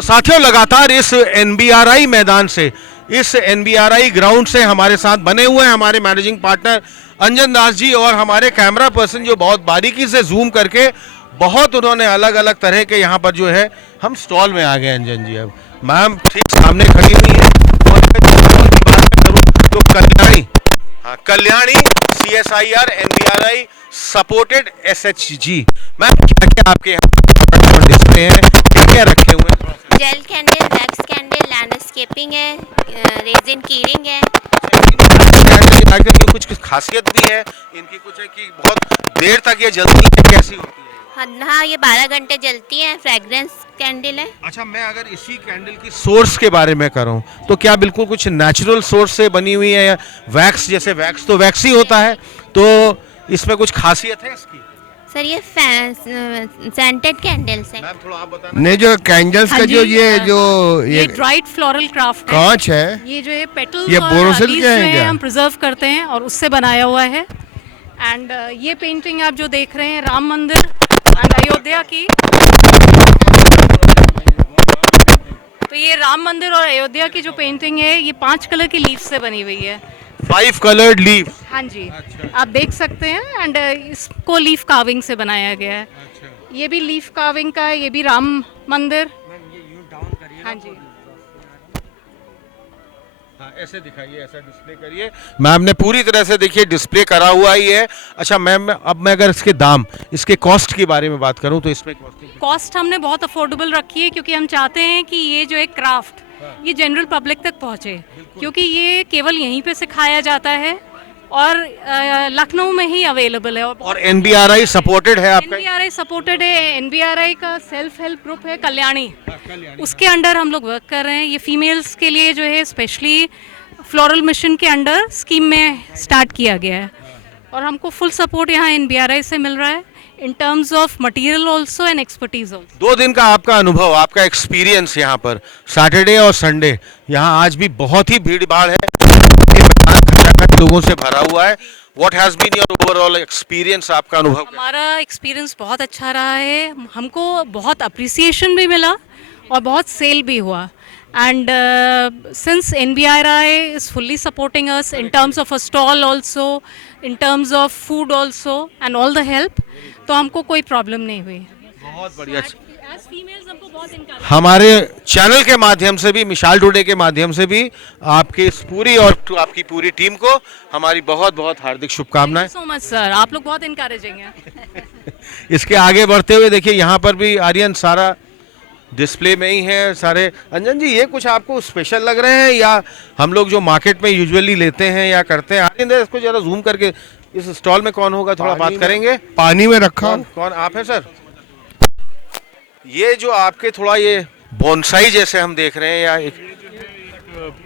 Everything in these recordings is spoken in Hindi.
तो साथियों लगातार इस एनबीआरआई मैदान से, इस एनबीआरआई ग्राउंड से हमारे साथ बने हुए हैं हमारे मैनेजिंग पार्टनर अंजन दास जी और हमारे कैमरा पर्सन जो बहुत बारीकी से जूम करके बहुत उन्होंने अलग अलग तरह के यहाँ पर जो है हम स्टॉल में आ गए। अंजन जी अब मैम ठीक सामने खड़ी हुई है और की बात करूँ तो कल्याणी, हाँ Kalyani CSIR NBRI supported SHG। Ma'am क्या क्या आपके यहाँ डिस्प्ले हैं, क्या क्या रखे हुए हैं? Gel candle, wax candle, landscaping है, रेजिन कीरिंग है। कैंडल की कुछ खासियत भी है इनकी, कुछ है कि बहुत देर तक ये जलती है, कैसी होती है? हाँ, ये 12 घंटे जलती है। फ्रेग्रेंस कैंडल है। अच्छा, मैं अगर इसी कैंडल की सोर्स के बारे में करूं तो क्या बिल्कुल कुछ नेचुरल सोर्स से बनी हुई है या वैक्स, जैसे वैक्स तो वैक्स ही होता है, तो इसमें कुछ खासियत है इसकी? सर ये सेंटेड कैंडल्स है। मैम थोड़ा आप बताना। नहीं, जो कैंडल्स का ये ड्राइड फ्लोरल क्राफ्ट है। कांच है, ये जो है पेटल्स ये और बोरोसिल लीव्स के हैं जो है क्या? हम प्रिजर्व करते हैं और उससे बनाया हुआ है। एंड ये पेंटिंग आप जो देख रहे हैं राम मंदिर एंड अयोध्या की, तो ये राम मंदिर और अयोध्या की जो पेंटिंग है ये 5 कलर की लीफ से बनी हुई है। 5 कलर्ड लीफ। हाँ जी, आप देख सकते हैं। एंड इसको लीफ कार्विंग से बनाया गया है। ये भी लीफ कार्विंग का है, ये भी राम मंदिर। हाँ जी, हाँ ऐसे दिखाइए, ऐसा डिस्प्ले करिए। मैम ने पूरी तरह से देखिए डिस्प्ले करा हुआ ही है। अच्छा मैम, अब मैं अगर इसके दाम, इसके कॉस्ट के बारे में बात करूं तो इसमें कॉस्ट हमने बहुत अफोर्डेबल रखी है क्योंकि हम चाहते हैं कि ये जो है क्राफ्ट ये जनरल पब्लिक तक पहुंचे, क्योंकि ये केवल यहीं पे सिखाया जाता है और लखनऊ में ही अवेलेबल है। और एनबीआरआई सपोर्टेड है आपका? एनबीआरआई सपोर्टेड है। एनबीआरआई का सेल्फ हेल्प ग्रुप है कल्याणी, उसके अंडर हम लोग वर्क कर रहे हैं। ये फीमेल्स के लिए जो है स्पेशली फ्लोरल मिशन के अंडर स्कीम में स्टार्ट किया गया है और हमको फुल सपोर्ट यहाँ एनबीआरआई से मिल रहा है in terms of material also and expertise also. 2 दिन का आपका अनुभव, आपका एक्सपीरियंस यहाँ पर सैटरडे और संडे, यहाँ आज भी बहुत ही भीड़ भाड़ है, लोगों से भरा हुआ है। What has been your overall experience, आपका अनुभव? हमारा एक्सपीरियंस बहुत अच्छा रहा है। हमको बहुत अप्रिसिएशन भी मिला और बहुत सेल भी हुआ। And since NBRI is fully supporting us in terms of a stall also, in terms of food also and all the help, तो हमको कोई प्रॉब्लम नहीं हुई। बहुत बढ़िया। As females हमको बहुत encourage। हमारे चैनल के माध्यम से भी, मिसाल टुडे के माध्यम से भी आपकी इस पूरी और आपकी पूरी टीम को हमारी बहुत बहुत हार्दिक शुभकामनाएं। सो मच सर, आप लोग बहुत इनकरेजिंग हैं। इसके आगे बढ़ते हुए देखिए यहाँ पर भी आर्यन सारा डिस्प्ले में ही है सारे। अंजन जी, ये कुछ आपको स्पेशल लग रहे हैं या हम लोग जो मार्केट में यूजुअली लेते हैं या करते हैं? आर्यन इसको जरा जूम करके, इस स्टॉल में कौन होगा थोड़ा बात करेंगे। पानी में रखा। कौन आप हैं सर? ये जो आपके थोड़ा ये बोनसाई जैसे हम देख रहे हैं या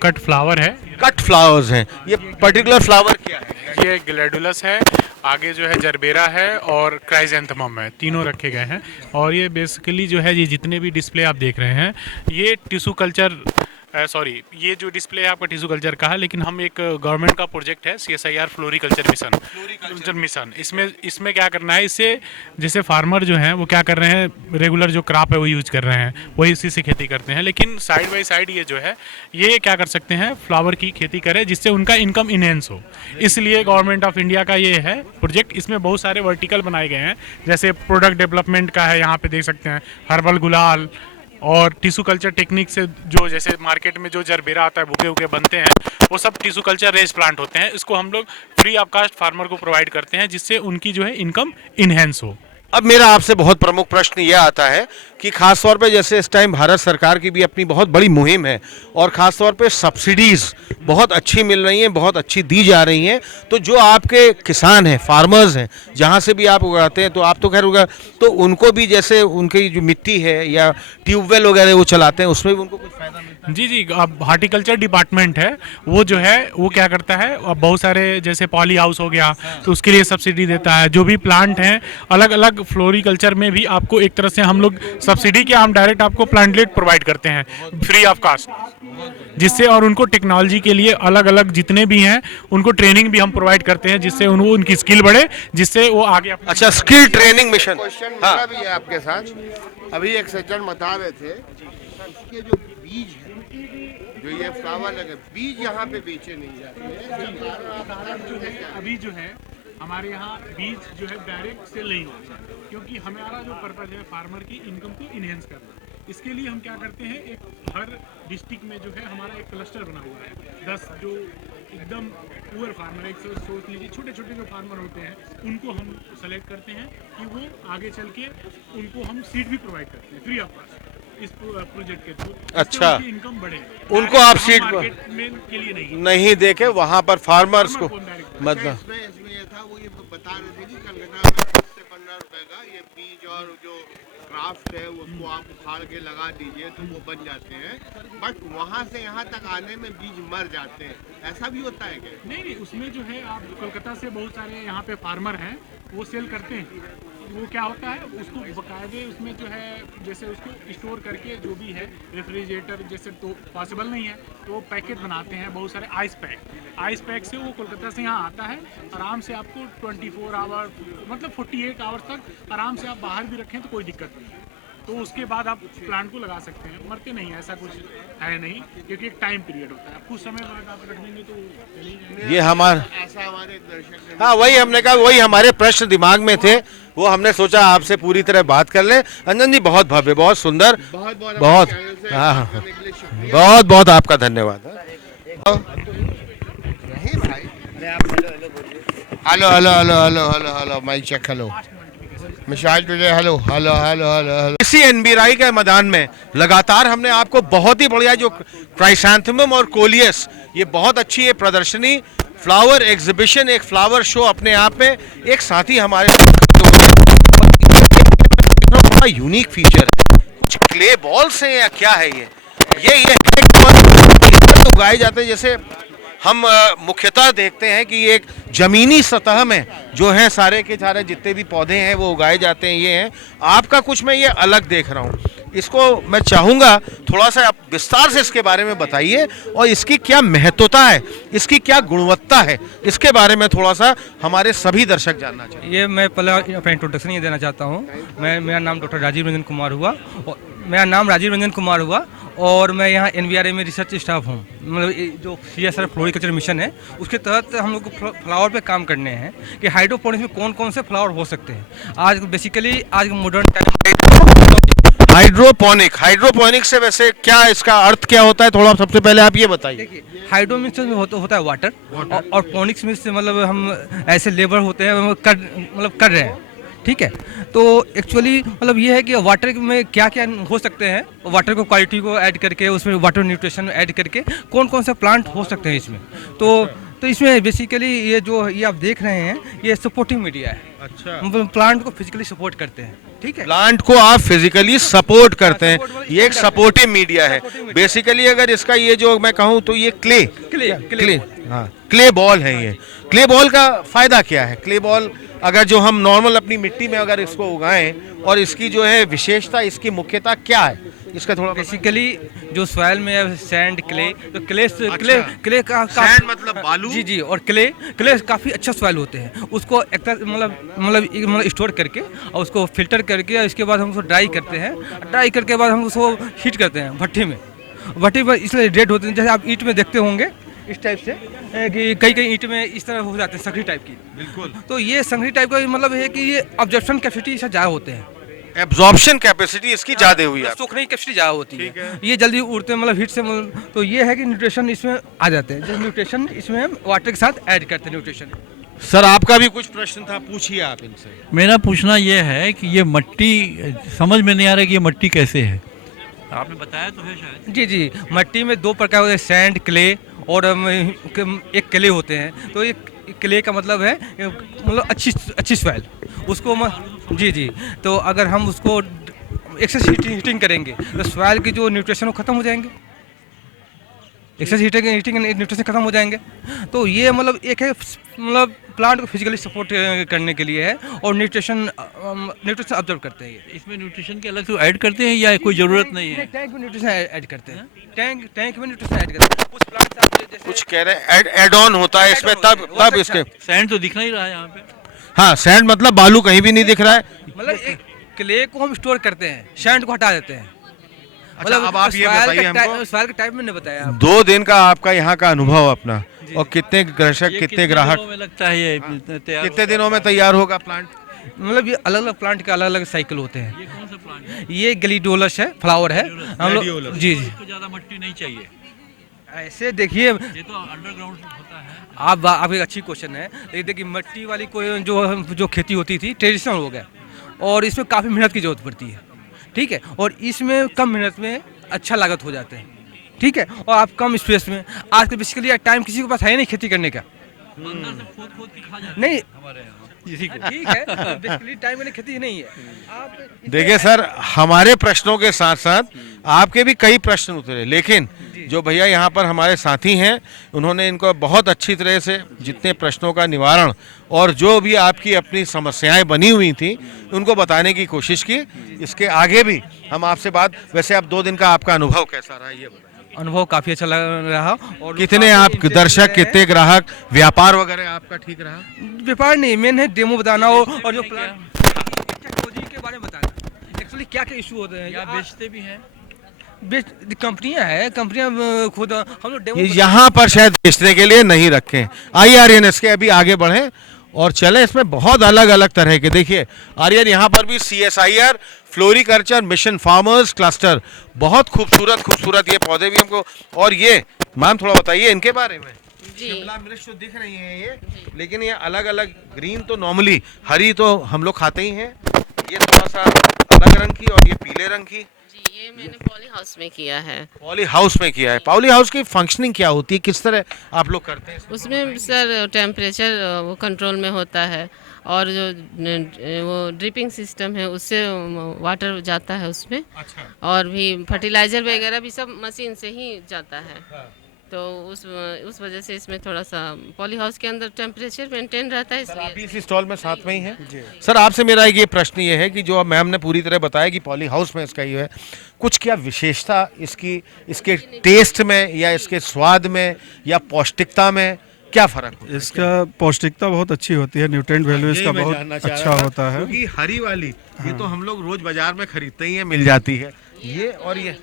कट फ्लावर है, कट फ्लावर्स हैं, ये पर्टिकुलर फ्लावर क्या है? ये ग्लैडुलस है, आगे जो है जरबेरा है और क्राइजेंथमम है, तीनों रखे गए हैं। और ये बेसिकली जो है ये जितने भी डिस्प्ले आप देख रहे हैं ये टिश्यू कल्चर, सॉरी ये जो डिस्प्ले है आपका टिश्यू कल्चर का है, लेकिन हम एक गवर्नमेंट का प्रोजेक्ट है CSIR फ्लोरिकल्चर मिशन। इसमें क्या करना है, इससे जैसे फार्मर जो हैं वो क्या कर रहे हैं, रेगुलर जो क्रॉप है वो यूज कर रहे हैं, वही इसी से खेती करते हैं, लेकिन साइड बाय साइड ये जो है ये क्या कर सकते हैं, फ्लावर की खेती करें जिससे उनका इनकम इनहेंस हो। इसलिए गवर्नमेंट ऑफ इंडिया का ये है प्रोजेक्ट। इसमें बहुत सारे वर्टिकल बनाए गए हैं, जैसे प्रोडक्ट डेवलपमेंट का है, यहाँ पे देख सकते हैं हर्बल गुलाल और टिश्यू कल्चर टेक्निक से जो जैसे मार्केट में जो जरबेरा आता है बुके उके बनते हैं वो सब टिश्यू कल्चर रेज प्लांट होते हैं। इसको हम लोग फ्री ऑफ कास्ट फार्मर को प्रोवाइड करते हैं जिससे उनकी जो है इनकम इनहेंस हो। अब मेरा आपसे बहुत प्रमुख प्रश्न यह आता है कि खास तौर पे जैसे इस टाइम भारत सरकार की भी अपनी बहुत बड़ी मुहिम है और खास तौर पे सब्सिडीज़ बहुत अच्छी मिल रही हैं, बहुत अच्छी दी जा रही हैं, तो जो आपके किसान हैं, फार्मर्स हैं, जहाँ से भी आप उगाते हैं, तो आप तो खैर उगा, तो उनको भी जैसे उनकी जो मिट्टी है या ट्यूबवेल वगैरह वो चलाते हैं, उसमें भी उनको कुछ फायदा मिलता है? जी, अब हार्टिकल्चर डिपार्टमेंट है वो जो है वो क्या करता है, अब बहुत सारे जैसे पॉली हाउस हो गया तो उसके लिए सब्सिडी देता है। जो भी प्लांट हैं अलग अलग फ्लोरिकल्चर में भी आपको एक तरह से हम लोग सब्सिडी क्या, हम डायरेक्ट आपको प्लांटलेट प्रोवाइड करते हैं फ्री ऑफ कास्ट, जिससे और उनको टेक्नोलॉजी के लिए अलग अलग जितने भी हैं उनको ट्रेनिंग भी हम प्रोवाइड करते हैं जिससे उनकी स्किल बढ़े, जिससे वो आगे। अच्छा, स्किल ट्रेनिंग मिशन। क्वेश्चन मेरा भी है आपके साथ। अभी एक सज्जन बता रहे थे इसके जो बीज है, जो ये फ्लावर लगे, बीज यहाँ पे बेचे नहीं जाते हैं। अभी जो है हमारे यहाँ बीज जो है डायरेक्ट सेल नहीं होता है, क्योंकि हमारा जो पर्पज है फार्मर की इनकम को इनहेंस करना। इसके लिए हम क्या करते हैं, एक हर डिस्ट्रिक्ट में जो है हमारा एक क्लस्टर बना हुआ है। 10 जो एकदम पुअर फार्मर, एक सोच लीजिए छोटे छोटे जो फार्मर होते हैं, उनको हम सेलेक्ट करते हैं कि वो आगे चल के उनको हम सीड भी प्रोवाइड करते हैं फ्री ऑफ कॉस्ट इस प्रोजेक्ट के थ्रू। अच्छा। इनकम बढ़े, उनको आप सीड मार्केट में के लिए नहीं देके वहाँ पर फार्मर्स को मतलब इसमें ये था, वो ये बता रहे थे कि कलकत्ता में 10 से 15 रुपए का ये बीज और जो क्राफ्ट है उसको आप उखाड़ के लगा दीजिए तो वो बन जाते हैं, बट वहाँ से यहाँ तक आने में बीज मर जाते हैं। ऐसा भी होता है क्या? नहीं, उसमें जो है आप कोलकाता से बहुत सारे यहाँ पे फार्मर हैं, वो सेल करते हैं। वो क्या होता है, उसको बकायदे उसमें जो है जैसे उसको स्टोर करके जो भी है रेफ्रिजरेटर जैसे तो पॉसिबल नहीं है, तो पैकेट बनाते हैं बहुत सारे आइस पैक से वो कोलकाता से यहाँ आता है। आराम से आपको 24 आवर मतलब 48 आवर्स तक आराम से आप बाहर भी रखें तो कोई दिक्कत नहीं है। तो उसके बाद आप प्लांट को लगा सकते हैं, मरते नहीं है, ऐसा कुछ है नहीं, क्योंकि एक टाइम पीरियड होता है। कुछ समय बाद आप रख देंगे तो चली जाएंगे। ये हमारा, ऐसा हमारे दर्शक ने, हाँ वही हमने कहा, वही हमारे प्रश्न दिमाग में थे, वो हमने सोचा आपसे पूरी तरह बात कर लें। अंजन जी बहुत भव्य, बहुत सुंदर, बहुत हाँ, बहुत बहुत आपका धन्यवाद। नहीं भाई, hello hello hello hello hello hello mike check, hello मिशाल today, hello hello hello hello hello. इसी एनबीआरआई के मैदान में लगातार हमने आपको बहुत ही बढ़िया जो क्राइसैंथेमम और कोलियस, ये बहुत अच्छी है प्रदर्शनी, फ्लावर एग्जीबिशन, एक फ्लावर शो अपने आप में, एक साथी हमारे बड़ा यूनिक फीचर है। कुछ क्ले बॉल्स हैं या क्या है ये उगाए जाते हैं, जैसे हम मुख्यतः देखते हैं कि ये एक जमीनी सतह में जो है सारे के सारे जितने भी पौधे हैं वो उगाए जाते हैं। ये हैं, आपका कुछ मैं ये अलग देख रहा हूँ, इसको मैं चाहूँगा थोड़ा सा आप विस्तार से इसके बारे में बताइए और इसकी क्या महत्वता है, इसकी क्या गुणवत्ता है, इसके बारे में थोड़ा सा हमारे सभी दर्शक जानना चाहिए। ये मैं पहले अपना इंट्रोडक्शन ये देना चाहता हूँ। मेरा नाम डॉक्टर राजीव रंजन कुमार हुआ और मैं यहाँ एनबीआरआई में रिसर्च स्टाफ हूँ। मतलब जो CSR फ्लोरिकल्चर मिशन है उसके तहत हम लोग को फ्लावर पे काम करने हैं कि हाइड्रोपोनिक्स में कौन कौन से फ्लावर हो सकते हैं। आज बेसिकली आज मॉडर्न टाइम हाइड्रोपोनिक से वैसे क्या इसका अर्थ क्या होता है, थोड़ा सबसे पहले आप ये बताइए। देखिए, हाइड्रोमिक्स में होता है वाटर और पोनिक्स में से मतलब हम ऐसे लेबर होते हैं कर रहे हैं, ठीक है। तो एक्चुअली मतलब ये है कि वाटर में क्या क्या हो सकते हैं, वाटर को क्वालिटी को ऐड करके उसमें वाटर न्यूट्रिशन ऐड करके कौन कौन से प्लांट हो सकते हैं इसमें। तो इसमें बेसिकली ये जो ये आप देख रहे हैं ये सपोर्टिंग मीडिया है। अच्छा, मतलब प्लांट को फिजिकली सपोर्ट करते हैं, ठीक है। प्लांट को आप फिजिकली सपोर्ट करते हैं, ये एक सपोर्टिव मीडिया है बेसिकली। अगर इसका ये जो मैं कहूँ तो ये क्ले बॉल है। ये क्ले बॉल का फायदा क्या है? क्ले बॉल अगर जो हम नॉर्मल अपनी मिट्टी में अगर इसको उगाएं और इसकी जो है विशेषता, इसकी मुख्यता क्या है, इसका थोड़ा बेसिकली जो सॉइल में है सैंड क्ले, तो क्ले का सैंड मतलब बालू। जी और क्ले काफ़ी अच्छा सॉइल होते हैं। उसको मतलब स्टोर करके और उसको फिल्टर करके और इसके बाद हम उसको ड्राई करते हैं। ड्राई करके बाद हम उसको हीट करते हैं भट्टी पर इसलिए रेड होते हैं। जैसे आप ईंट में देखते होंगे इस टाइप से कि कई ईंट में इस तरह हो जाते हैं संघरी टाइप की। बिल्कुल। तो ये संघरी टाइप का मतलब है कि ये ऑब्जर्प्शन कैपेसिटी इससे ज़्यादा होते हैं। एब्जॉर्प्शन कैपेसिटी इसकी ज्यादा हुई है, सोखने की कैपेसिटी ज़्यादा होती है। ये जल्दी उड़ते हैं मतलब हीट से तो ये है कि न्यूट्रिशन इसमें आ जाते हैं। जो न्यूट्रिशन इसमें हम वाटर के साथ ऐड करते हैं न्यूट्रिशन। सर आपका भी कुछ प्रश्न था, पूछिए आप इनसे। मेरा पूछना ये है कि ये मट्टी समझ में नहीं आ रहा कि ये मट्टी कैसे है, आपने बताया तो है शायद। जी मट्टी में 2 प्रकार होते हैं, सैंड क्ले और एक क्ले होते हैं। तो एक क्ले का मतलब है मतलब अच्छी सॉइल उसको जी तो अगर हम उसको एक्सेस हीटिंग करेंगे तो सॉइल की जो न्यूट्रिशन वो खत्म हो जाएंगे, एक्सेस हीटिंग न्यूट्रिशन खत्म हो जाएंगे। तो ये मतलब एक है मतलब प्लांट को फिजिकली सपोर्ट करने के लिए है और न्यूट्रिशन ऑब्जर्व करते हैं। ये इसमें न्यूट्रिशन के अलग से ऐड करते हैं या कोई ज़रूरत नहीं है? टैंक में न्यूट्रिशन ऐड करते हैं, टैंक में न्यूट्रिशन ऐड करते हैं। कुछ प्लांट्स कुछ कह रहे हैं ऐड ऑन होता है इसमें, तब इसके सैंड तो दिख नहीं रहा है यहाँ पे। हाँ, सैंड मतलब बालू कहीं भी नहीं दिख रहा है। मतलब एक क्ले को हम स्टोर करते हैं, सैंड को हटा देते हैं। अब आप ये बताइए हमको, सवाल के टाइम में बताया आप। 2 दिन का आपका यहाँ का अनुभव अपना, और कितने दर्शक, ये कितने ग्राहक, दिनों में लगता है ये तैयार कितने दिनों में तैयार होगा प्लांट? मतलब ये अलग अलग प्लांट के अलग अलग साइकिल होते हैं। ये कौन सा प्लांट है? ये ग्लेडियोलस है, फ्लावर है हम लोग। ग्लेडियोलस। जी जी, इसको ज़्यादा मट्टी नहीं चाहिए, ऐसे देखिए ये तो अंडरग्राउंड होता है। आप एक अच्छी क्वेश्चन है, लेकिन देखिए मिट्टी वाली कोई जो खेती होती थी ट्रेडिशनल हो गया, और इसमें काफ़ी मेहनत की जरूरत पड़ती है, ठीक है, और इसमें कम मेहनत में अच्छा लागत हो जाते हैं, ठीक है, और आप कम स्पेस में। आज के बेसिकली टाइम किसी के पास है नहीं खेती करने का, अंदर से खोद खोद के खा जाते नहीं, हैं हमारे यहाँ इसी को। ठीक है, बेसिकली टाइम में खेती नहीं है। आप देखिए सर, हमारे प्रश्नों के साथ साथ आपके भी कई प्रश्न उतरे, लेकिन जो भैया यहाँ पर हमारे साथी हैं, उन्होंने इनको बहुत अच्छी तरह से जितने प्रश्नों का निवारण और जो भी आपकी अपनी समस्याएं बनी हुई थी उनको बताने की कोशिश की। इसके आगे भी हम आपसे बात, वैसे आप 2 दिन का आपका अनुभव कैसा रहा ये बताइए? अनुभव काफ़ी अच्छा लग रहा, और कितने आप दर्शक, कितने ग्राहक, व्यापार वगैरह आपका ठीक रहा? व्यापार नहीं, मेन है डेमो बताना हो, और जो टेक्नोलॉजी के बारे में बताना, एक्चुअली क्या क्या इशू होते हैं। या बेचते भी हैं? कंपनियां हैं, कंपनियां खुद हम लोग डेमो यहाँ पर शायद बेचने के लिए नहीं रखे। आइए आर्यन, इसके अभी आगे बढ़ें और चले। इसमें बहुत अलग अलग तरह के, देखिए आर्यन, यहाँ पर भी CSIR floriculture mission farmers cluster, बहुत खूबसूरत खूबसूरत ये पौधे भी हमको। और ये मैम थोड़ा बताइए इनके बारे में। जी। शिमला मिर्च तो दिख रही है ये, लेकिन ये अलग अलग, ग्रीन तो नॉर्मली, हरी तो हम लोग खाते ही हैं, ये थोड़ा सा अलग रंग की, और ये पीले रंग की। जी, ये मैंने पॉली हाउस में किया है। पॉली हाउस में किया है। पॉली हाउस की फंक्शनिंग क्या होती है, किस तरह आप लोग करते हैं? उसमें सर टेम्परेचर वो कंट्रोल में होता है, और जो वो ड्रिपिंग सिस्टम है उससे वाटर जाता है उसमें, अच्छा। और भी फर्टिलाइज़र वगैरह भी सब मशीन से ही जाता है। तो उस वजह से इसमें थोड़ा सा पॉली हाउस के अंदर टेम्परेचर मेंटेन रहता है, सर आप भी इसलिए। इसी स्टॉल में साथ में ही हैं? सर आपसे मेरा ये प्रश्न ये है कि जो अब मैम ने पूरी तरह बताया कि पॉली हाउस में इसका ये है, कुछ क्या विशेषता इसकी, इसके टेस्ट में या इसके स्वाद में या पौष्टिकता में क्या फर्क होता है? इसका पौष्टिकता बहुत अच्छी होती है, न्यूट्रिएंट वैल्यू इसका बहुत अच्छा होता है। क्योंकि हरी वाली ये तो हम लोग रोज बाजार में खरीदते ही हैं, मिल जाती है ये, और ये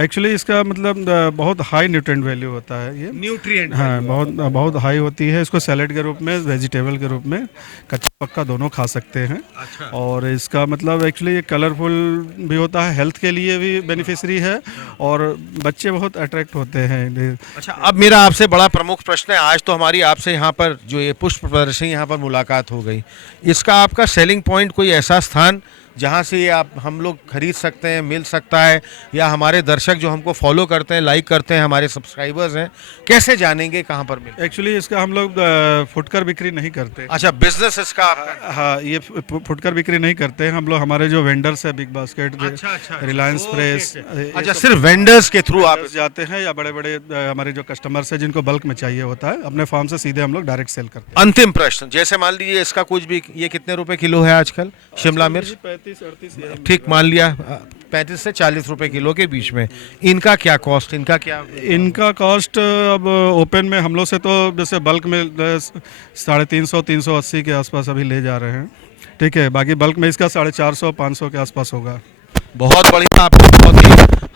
एक्चुअली इसका मतलब बहुत हाई न्यूट्रिएंट वैल्यू होता है ये, न्यूट्रिएंट। हाँ बहुत हाई होती है। इसको सैलेड के रूप में, वेजिटेबल के रूप में, कच्चा पक्का दोनों खा सकते हैं। अच्छा। और इसका मतलब एक्चुअली ये कलरफुल भी होता है, हेल्थ के लिए भी बेनिफिशरी है, और बच्चे बहुत अट्रैक्ट होते हैं। अच्छा, अब मेरा आपसे बड़ा प्रमुख प्रश्न है, आज तो हमारी आपसे यहाँ पर जो ये पुष्प प्रदर्शनी यहाँ पर मुलाकात हो गई, इसका आपका सेलिंग पॉइंट कोई ऐसा स्थान जहाँ से ये आप हम लोग खरीद सकते हैं, मिल सकता है, या हमारे दर्शक जो हमको फॉलो करते हैं, लाइक करते हैं, हमारे सब्सक्राइबर्स हैं, कैसे जानेंगे कहाँ पर मिल? एक्चुअली इसका हम लोग फुटकर बिक्री नहीं करते। अच्छा, बिजनेस इसका आपका? हाँ, ये फुटकर बिक्री नहीं करते हैं हम लोग। हमारे जो वेंडर्स है, बिग बास्केट, रिलायंस फ्रेश, अच्छा, सिर्फ वेंडर्स के थ्रू आप जाते हैं, या बड़े बड़े हमारे जो कस्टमर्स हैं जिनको बल्क में चाहिए होता है, अपने फार्म से सीधे हम लोग डायरेक्ट सेल करते हैं। अंतिम प्रश्न, जैसे मान लीजिए इसका कुछ भी, ये कितने रुपए किलो है आजकल शिमला मिर्च? 35-38 ठीक, मान लिया 35 से 40 रुपए किलो के बीच में। इनका क्या कॉस्ट, इनका क्या? इनका कॉस्ट अब ओपन में हम लोग से तो जैसे बल्क में 350-380 के आसपास अभी ले जा रहे हैं, ठीक है। बाकी बल्क में इसका 450-500 के आसपास होगा। बहुत बढ़िया, आपको बहुत ही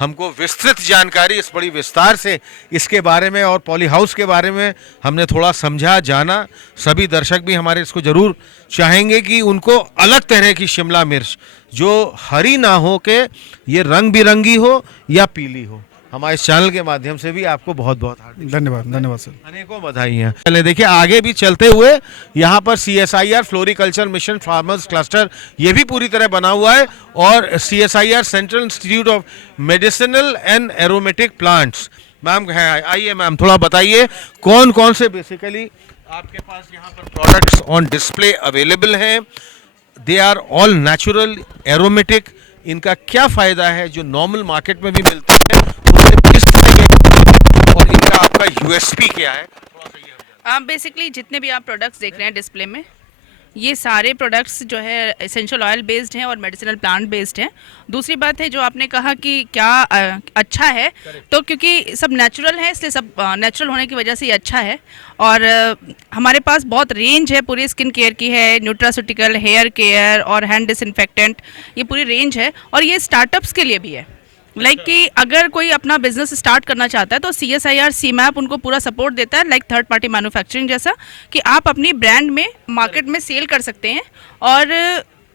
हमको विस्तृत जानकारी इस बड़ी विस्तार से इसके बारे में और पॉली हाउस के बारे में हमने थोड़ा समझा, जाना। सभी दर्शक भी हमारे इसको जरूर चाहेंगे कि उनको अलग तरह की शिमला मिर्च जो हरी ना हो के ये रंग बिरंगी हो या पीली हो। हमारे इस चैनल के माध्यम से भी आपको बहुत बहुत हार्दिक धन्यवाद सर, अनेकों बधाइयाँ। चले देखिए आगे भी चलते हुए, यहाँ पर CSIR floriculture mission farmers cluster ये भी पूरी तरह बना हुआ है, और CSIR central institute of medicinal and aromatic plants. Ma'am है, आइए मैम थोड़ा बताइए कौन कौन से बेसिकली आपके पास यहाँ पर प्रोडक्ट्स ऑन डिस्प्ले अवेलेबल हैं। They are all natural aromatic. इनका क्या फ़ायदा है जो नॉर्मल मार्केट में भी मिलता है, किस तरह के, और इनका आपका USP क्या है? आप बेसिकली जितने भी आप प्रोडक्ट्स देख रहे हैं डिस्प्ले में, ये सारे प्रोडक्ट्स जो है एसेंशियल ऑयल बेस्ड हैं और मेडिसिनल प्लांट बेस्ड हैं। दूसरी बात है जो आपने कहा कि क्या अच्छा है, तो क्योंकि सब नेचुरल है इसलिए सब नेचुरल होने की वजह से ये अच्छा है। और हमारे पास बहुत रेंज है, पूरी स्किन केयर की है, न्यूट्रास्यूटिकल, हेयर केयर और हैंड डिसइंफेक्टेंट, ये पूरी रेंज है। और ये स्टार्टअप्स के लिए भी है, कि अगर कोई अपना बिजनेस स्टार्ट करना चाहता है तो CSIR CMAP उनको पूरा सपोर्ट देता है, लाइक थर्ड पार्टी मैन्युफैक्चरिंग जैसा, कि आप अपनी ब्रांड में मार्केट में सेल कर सकते हैं। और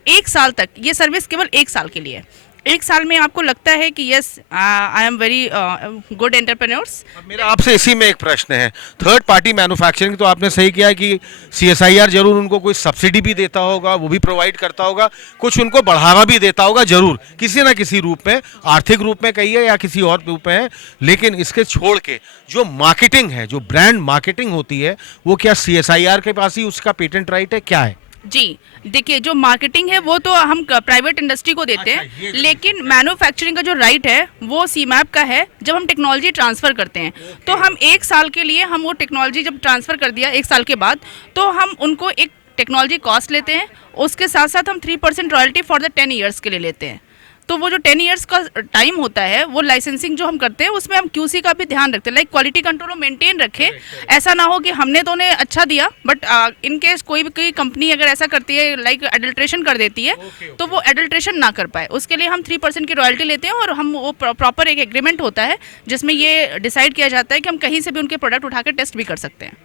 1 साल तक ये सर्विस केवल 1 साल के लिए है। 1 साल में आपको लगता है कि yes I am very good entrepreneurs. मेरा आपसे इसी में एक प्रश्न है, थर्ड पार्टी मैन्युफैक्चरिंग तो आपने सही किया कि CSIR जरूर उनको कोई सब्सिडी भी देता होगा, वो भी प्रोवाइड करता होगा, कुछ उनको बढ़ावा भी देता होगा जरूर, किसी ना किसी रूप में, आर्थिक रूप में कहिए या किसी और रूप में है। लेकिन इसके छोड़ के जो मार्केटिंग है, जो ब्रांड मार्केटिंग होती है, वो क्या CSIR के पास ही उसका पेटेंट राइट है, क्या है? जी देखिए, जो मार्केटिंग है वो तो हम प्राइवेट इंडस्ट्री को देते हैं, लेकिन मैन्युफैक्चरिंग का जो राइट है वो CMAP का है। जब हम टेक्नोलॉजी ट्रांसफ़र करते हैं तो हम 1 साल के लिए, हम वो टेक्नोलॉजी जब ट्रांसफ़र कर दिया 1 साल के बाद, तो हम उनको एक टेक्नोलॉजी कॉस्ट लेते हैं, उसके साथ साथ हम 3% रॉयल्टी फॉर द 10 ईयर्स के लिए लेते हैं। तो वो जो 10 ईयर्स का टाइम होता है, वो लाइसेंसिंग जो हम करते हैं उसमें हम QC का भी ध्यान रखते हैं, लाइक क्वालिटी कंट्रोल मेंटेन रखें। ऐसा ना हो कि हमने तो उन्हें अच्छा दिया, बट इन केस कोई कंपनी अगर ऐसा करती है, लाइक एडल्ट्रेशन कर देती है, तो वो एडल्ट्रेशन ना कर पाए, उसके लिए हम 3% की रॉयल्टी लेते हैं। और हम वो प्रॉपर एक एग्रीमेंट होता है जिसमें ये डिसाइड किया जाता है कि हम कहीं से भी उनके प्रोडक्ट उठा के टेस्ट भी कर सकते हैं।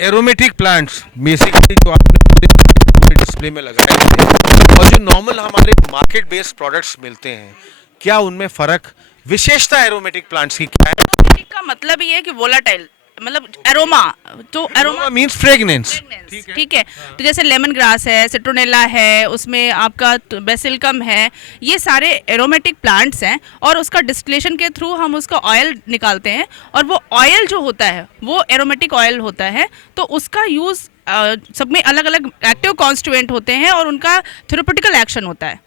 एरोमेटिक प्लांट्स बेसिकली जो आपने डिस्प्ले में लगाए हैं और जो नॉर्मल हमारे मार्केट बेस्ड प्रोडक्ट्स मिलते हैं, क्या उनमें फर्क, विशेषता एरोमेटिक प्लांट्स की क्या है? एरोमेटिक का मतलब ये है कि वोलाटाइल, मतलब एरोमा, तो एरोमा मींस फ्रेगनेंस, ठीक है। तो जैसे लेमन ग्रास है, सिट्रोनेला है, उसमें आपका बेसिलकम है, ये सारे एरोमेटिक प्लांट्स हैं और उसका डिस्टिलेशन के थ्रू हम उसका ऑयल निकालते हैं और वो ऑयल जो होता है वो एरोमेटिक ऑयल होता है। तो उसका यूज़ सब में अलग अलग एक्टिव कॉन्स्टिट्यूएंट होते हैं और उनका थेरेप्यूटिकल एक्शन होता है,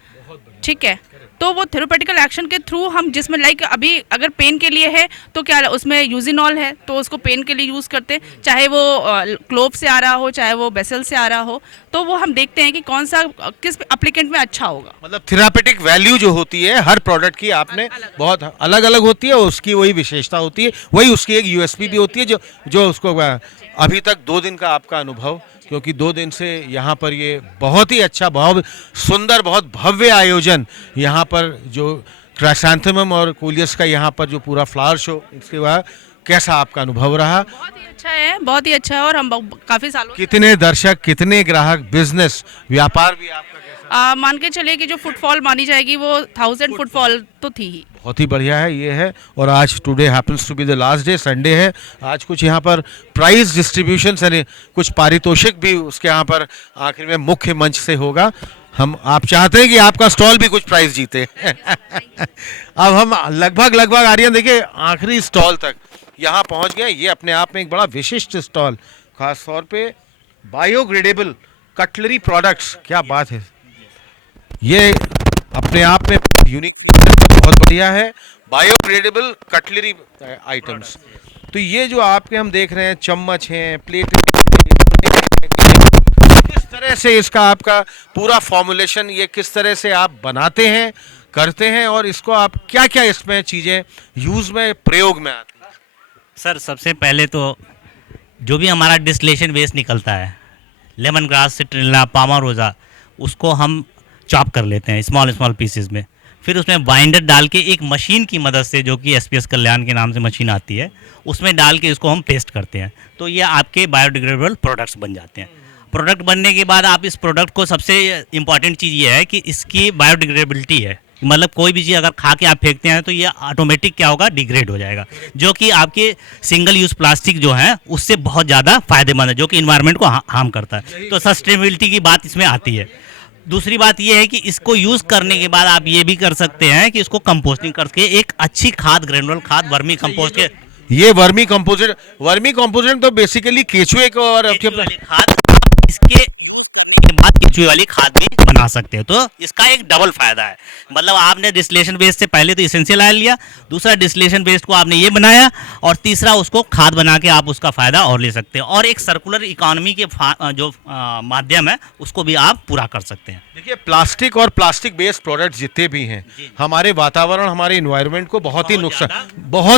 ठीक है। तो वो थेरेप्यूटिकल एक्शन के थ्रू हम, जिसमें लाइक अभी अगर पेन के लिए है तो क्या उसमें यूजिनॉल है, तो उसको पेन के लिए यूज़ करते हैं, चाहे वो क्लोव से आ रहा हो, चाहे वो बेसल से आ रहा हो, तो वो हम देखते हैं कि कौन सा किस एप्लीकेंट में अच्छा होगा। मतलब थेरापेटिक वैल्यू जो होती है हर प्रोडक्ट की आपने बहुत अलग अलग होती है, उसकी वही विशेषता होती है, वही उसकी एक USP भी होती है जो उसको अभी तक 2 दिन का आपका अनुभव, क्योंकि 2 दिन से यहाँ पर ये बहुत ही अच्छा, बहुत सुंदर, बहुत भव्य आयोजन यहाँ पर जो क्राइसैंथेमम और कोलियस का यहाँ पर जो पूरा फ्लावर शो, इसके बाद कैसा आपका अनुभव रहा? बहुत ही अच्छा है, बहुत ही अच्छा है। और हम काफ़ी सालों, कितने दर्शक, कितने ग्राहक, बिजनेस, व्यापार भी आपका कैसा? मान के चलिए कि जो फुटफॉल मानी जाएगी वो 1000 फुटफॉल तो थी ही। बहुत ही बढ़िया है ये है। और आज today happens to be the last day, Sunday है, आज कुछ यहाँ पर प्राइज डिस्ट्रीब्यूशन यानी कुछ पारितोषिक भी उसके यहाँ पर आखिर में मुख्य मंच से होगा। आप चाहते हैं कि आपका स्टॉल भी कुछ प्राइज जीते। अब हम लगभग आर्यन देखिए आखिरी स्टॉल तक यहाँ पहुँच गए। ये अपने आप में एक बड़ा विशिष्ट स्टॉल, खास तौर पे बायोग्रेडेबल कटलरी प्रोडक्ट्स, क्या बात है, ये अपने आप में यूनिक, बहुत बढ़िया है। बायोग्रेडेबल कटलरी आइटम्स, तो ये जो आपके हम देख रहे हैं, चम्मच हैं, प्लेट, किस तरह से इसका आपका पूरा फॉर्मुलेशन, ये किस तरह से आप बनाते हैं, करते हैं, और इसको आप क्या क्या इसमें चीज़ें यूज़ में, प्रयोग में आती हैं? सर सबसे पहले तो जो भी हमारा डिस्टिलेशन वेस्ट निकलता है, लेमन ग्रास, सिट्रिनला, पामा रोज़ा, उसको हम चॉप कर लेते हैं स्मॉल पीसेस में। फिर उसमें बाइंडर डाल के एक मशीन की मदद से, जो कि SPS कल्याण के नाम से मशीन आती है, उसमें डाल के इसको हम पेस्ट करते हैं, तो ये आपके बायोडिग्रेडेबल प्रोडक्ट्स बन जाते हैं। प्रोडक्ट बनने के बाद आप इस प्रोडक्ट को, सबसे इम्पॉर्टेंट चीज़ ये है कि इसकी बायोडिग्रेडेबिलिटी है, मतलब कोई भी चीज़ अगर खा के आप फेंकते हैं तो ये ऑटोमेटिक क्या होगा, डिग्रेड हो जाएगा, जो कि आपके सिंगल यूज़ प्लास्टिक जो है उससे बहुत ज़्यादा फायदेमंद है, जो कि इन्वायरमेंट को हार्म करता है। तो सस्टेनेबिलिटी की बात इसमें आती है। दूसरी बात ये है कि इसको यूज़ करने के बाद आप ये भी कर सकते हैं कि इसको कंपोस्टिंग करके एक अच्छी खाद, ग्रेनुलर खाद, वर्मी कंपोस्ट के, ये वर्मी कंपोजिट तो बेसिकली केचुए को और खाद इसके बाद केचुए वाली खाद भी बना सकते हो, तो इसका एक डबल फायदा है। मतलब आपने डिस्टिलेशन वेस्ट से पहले तो एसेंशियल ऑयल लिया, दूसरा डिस्टिलेशन वेस्ट को आपने ये बनाया, और तीसरा उसको खाद बना के आप उसका फायदा और ले सकते हैं, और एक सर्कुलर इकोनॉमी के जो माध्यम है उसको भी आप पूरा कर सकते हैं। देखिए, प्लास्टिक और प्लास्टिक बेस्ड प्रोडक्ट्स जितने भी हैं, हमारे वातावरण, हमारे इन्वायरमेंट को बहुत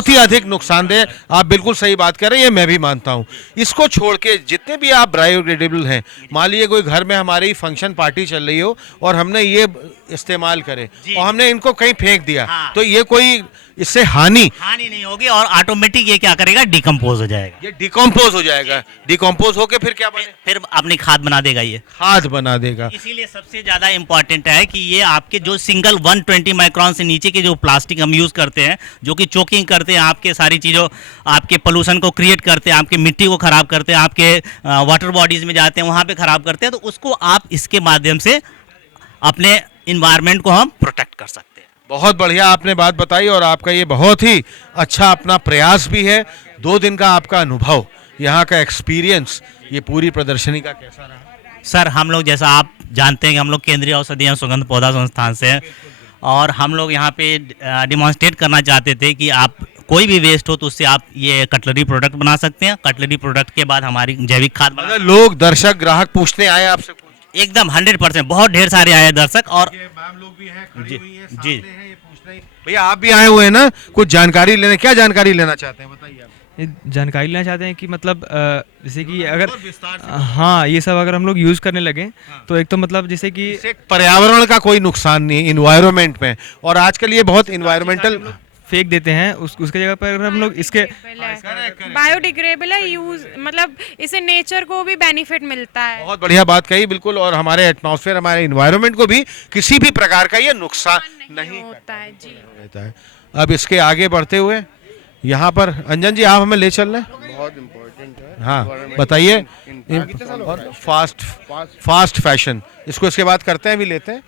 ही अधिक नुकसानदेह, आप बिल्कुल सही बात कर रहे हैं, ये मैं भी मानता हूँ। इसको छोड़ के जितने भी आप बायोडिग्रेडेबल हैं, मान लीजिए कोई घर में हमारे हमारी फंक्शन पार्टी चल रही हो और हमने ये इस्तेमाल करे और हमने इनको कहीं फेंक दिया, तो ये कोई इससे हानि नहीं होगी और ऑटोमेटिक ये क्या करेगा, डिकम्पोज हो जाएगा। ये डिकम्पोज हो जाएगा, डिकम्पोज होके फिर क्या बने, फिर अपनी खाद बना देगा, ये खाद बना देगा। इसीलिए सबसे ज्यादा इंपॉर्टेंट है कि ये आपके जो सिंगल 120 माइक्रोन से नीचे के जो प्लास्टिक हम यूज करते हैं, जो कि चोकिंग करते हैं, आपके सारी चीजों, आपके पोल्यूशन को क्रिएट करते हैं, आपके मिट्टी को खराब करते हैं, आपके वाटर बॉडीज में जाते हैं वहां पे खराब करते हैं, तो उसको आप इसके माध्यम से अपने इन्वायरमेंट को हम प्रोटेक्ट कर सकते हैं। बहुत बढ़िया आपने बात बताई और आपका ये बहुत ही अच्छा अपना प्रयास भी है। 2 दिन का आपका अनुभव, यहाँ का एक्सपीरियंस, ये पूरी प्रदर्शनी का कैसा रहा? सर हम लोग, जैसा आप जानते हैं कि हम लोग केंद्रीय औषधि एवं सुगंध पौधा संस्थान से हैं और हम लोग यहाँ पे डिमॉन्स्ट्रेट करना चाहते थे कि आप कोई भी वेस्ट हो तो उससे आप ये कटलरी प्रोडक्ट बना सकते हैं। कटलरी प्रोडक्ट के बाद हमारी जैविक खाद बना। लोग, दर्शक, ग्राहक पूछने आए आपसे? एकदम 100%, बहुत ढेर सारे आए दर्शक और मैम लोग भी हैं, खड़ी हुई हैं, सामने हैं, ये पूछने। भैया आप भी आए हुए हैं ना, कुछ जानकारी लेने, क्या जानकारी लेना चाहते हैं बताइए आप? जानकारी लेना चाहते हैं कि मतलब जैसे कि अगर हाँ ये सब अगर हम लोग यूज़ करने लगे तो एक तो मतलब जैसे कि पर्यावरण का कोई नुकसान नहीं इन्वायरमेंट में, और आजकल ये बहुत इन्वायरमेंटल फेंक देते हैं, उसके जगह पर अगर हम लोग इसके बायोडिग्रेडेबल है यूज, मतलब इससे नेचर को भी बेनिफिट मिलता है। बहुत बढ़िया बात कही, बिल्कुल, और हमारे एटमॉस्फेयर, हमारे इन्वायरमेंट को भी किसी भी प्रकार का ये नुकसान नहीं होता है जी। रहता है। अब इसके आगे बढ़ते हुए यहाँ पर अंजन जी आप हमें ले चल रहे हैं, बहुत इम्पोर्टेंट है। हाँ बताइए। फास्ट फैशन, इसको इसके बाद करते हैं, भी लेते हैं।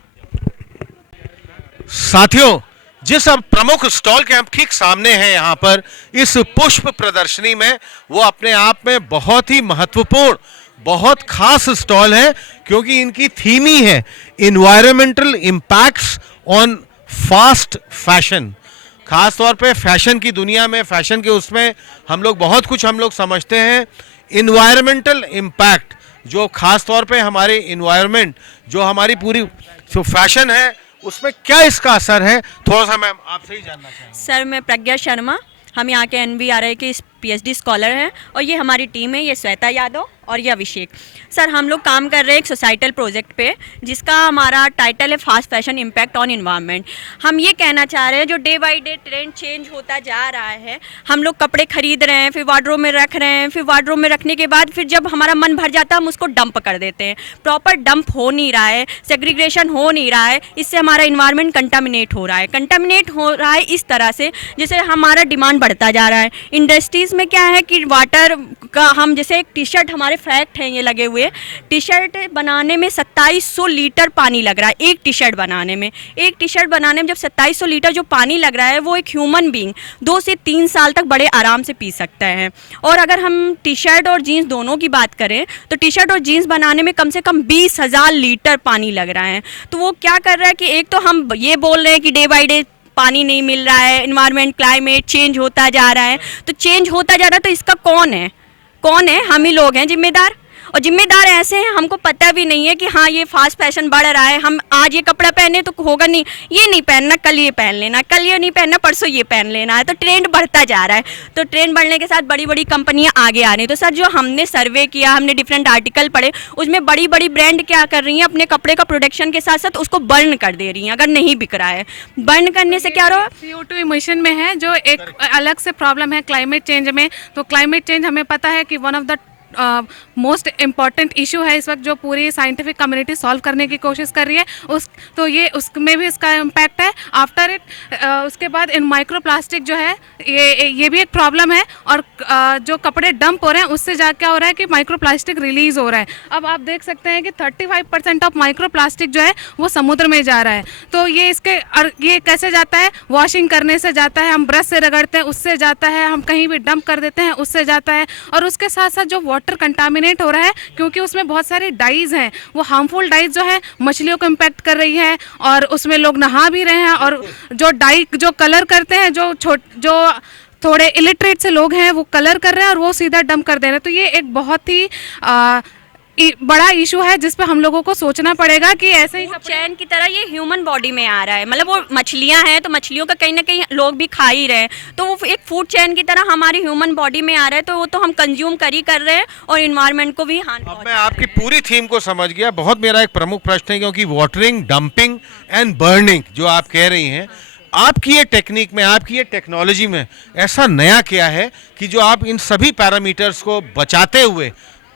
साथियों, जिस अब प्रमुख स्टॉल के हम ठीक सामने हैं यहाँ पर इस पुष्प प्रदर्शनी में, वो अपने आप में बहुत ही महत्वपूर्ण, बहुत खास स्टॉल है, क्योंकि इनकी थीम ही है environmental impacts on fast fashion. खास तौर पे फैशन की दुनिया में, फैशन के उसमें हम लोग बहुत कुछ हम लोग समझते हैं। इन्वायरमेंटल इम्पैक्ट जो खास तौर पे हमारे इन्वायरमेंट, जो हमारी पूरी जो फैशन है, उसमें क्या इसका असर है, थोड़ा सा मैं आपसे ही जानना चाहूँगा। सर मैं प्रज्ञा शर्मा, हम यहाँ के NBRI के PhD स्कॉलर हैं और ये हमारी टीम है, ये श्वेता यादव और ये अभिषेक। सर हम लोग काम कर रहे हैं एक सोसाइटल प्रोजेक्ट पे, जिसका हमारा टाइटल है fast fashion impact on environment. हम ये कहना चाह रहे हैं जो day by day trend change होता जा रहा है, हम लोग कपड़े खरीद रहे हैं, फिर वार्डरोब में रख रहे हैं, फिर वार्डरोब में रखने के बाद फिर जब हमारा मन भर जाता है हम उसको डंप कर देते हैं। प्रॉपर डंप हो नहीं रहा है, सेग्रीगेशन हो नहीं रहा है, इससे हमारा इन्वायरमेंट कंटामिनेट हो रहा है। कंटामिनेट हो रहा है इस तरह से जैसे हमारा डिमांड बढ़ता जा रहा है। इंडस्ट्रीज़ में क्या है कि वाटर का, हम जैसे एक टी शर्ट, हमारे फैक्ट हैं ये लगे हुए, टी शर्ट बनाने में 2700 लीटर पानी लग रहा है। एक टी शर्ट बनाने में, एक टी शर्ट बनाने में जब 2700 लीटर जो पानी लग रहा है, वो एक ह्यूमन बीइंग 2 से 3 साल तक बड़े आराम से पी सकता है। और अगर हम टी शर्ट और जीन्स दोनों की बात करें तो टी शर्ट और जीन्स बनाने में कम से कम 20,000 लीटर पानी लग रहा है। तो वो क्या कर रहा है कि एक तो हम ये बोल रहे हैं कि डे बाई डे पानी नहीं मिल रहा है, इन्वायरमेंट क्लाइमेट चेंज होता जा रहा है, तो चेंज होता जा रहा है, तो इसका कौन है? हम ही लोग हैं जिम्मेदार। और जिम्मेदार ऐसे हैं, हमको पता भी नहीं है कि हाँ ये फास्ट फैशन बढ़ रहा है, हम आज ये कपड़ा पहने तो होगा नहीं, ये नहीं पहनना, कल ये पहन लेना, कल ये नहीं पहनना, परसों ये पहन लेना है। तो ट्रेंड बढ़ता जा रहा है, तो ट्रेंड बढ़ने के साथ बड़ी बड़ी कंपनियां आगे आ रही हैं। तो सर जो हमने सर्वे किया, हमने डिफरेंट आर्टिकल पढ़े, उसमें बड़ी बड़ी ब्रांड क्या कर रही हैं, अपने कपड़े का प्रोडक्शन के साथ साथ उसको बर्न कर दे रही हैं अगर नहीं बिक रहा है। बर्न करने से क्या रहा, CO2 इमिशन में है, जो एक अलग से प्रॉब्लम है क्लाइमेट चेंज में। तो क्लाइमेट चेंज हमें पता है कि one of the most important issue है इस वक्त, जो पूरी साइंटिफिक कम्युनिटी सॉल्व करने की कोशिश कर रही है। तो ये उसमें भी इसका इम्पैक्ट है। आफ्टर इट उसके बाद इन माइक्रो प्लास्टिक जो है, ये भी एक प्रॉब्लम है। और जो कपड़े डंप हो रहे हैं उससे क्या हो रहा है कि माइक्रो प्लास्टिक रिलीज हो रहा है। अब आप देख सकते हैं कि 35% ऑफ माइक्रो प्लास्टिक जो है वो समुद्र में जा रहा है। तो ये कैसे जाता है, वॉशिंग करने से जाता है, हम ब्रश से रगड़ते हैं उससे जाता है, हम कहीं भी डंप कर देते हैं उससे जाता है। और उसके साथ साथ जो वाटर कंटामिनेट हो रहा है, क्योंकि उसमें बहुत सारी डाइज हैं, वो हार्मफुल डाइज जो है मछलियों को इम्पैक्ट कर रही है, और उसमें लोग नहा भी रहे हैं। और जो डाई जो कलर करते हैं, जो थोड़े इलिटरेट से लोग हैं, वो कलर कर रहे हैं और वो सीधा डंप कर दे रहे हैं। तो ये एक बहुत ही बड़ा इशू है जिस पे हम लोगों को सोचना पड़ेगा कि ऐसे ही चैन की तरह ये ह्यूमन बॉडी में आ रहा है, मतलब वो मछलियां हैं तो मछलियों का कहीं ना कहीं लोग भी खा ही रहे हैं, तो वो एक फूड चैन की तरह हमारी ह्यूमन बॉडी में आ रहा है, तो वो तो हम कंज्यूम कर रहे हैं और इन्वायरमेंट को भी हानि अब मैं आपकी पूरी थीम को समझ गया। बहुत मेरा एक प्रमुख प्रश्न है, क्योंकि वाटरिंग, डंपिंग एंड बर्निंग जो आप कह रही हैं, आपकी ये टेक्निक में, आपकी ये टेक्नोलॉजी में ऐसा नया क्या है कि जो आप इन सभी पैरामीटर्स को बचाते हुए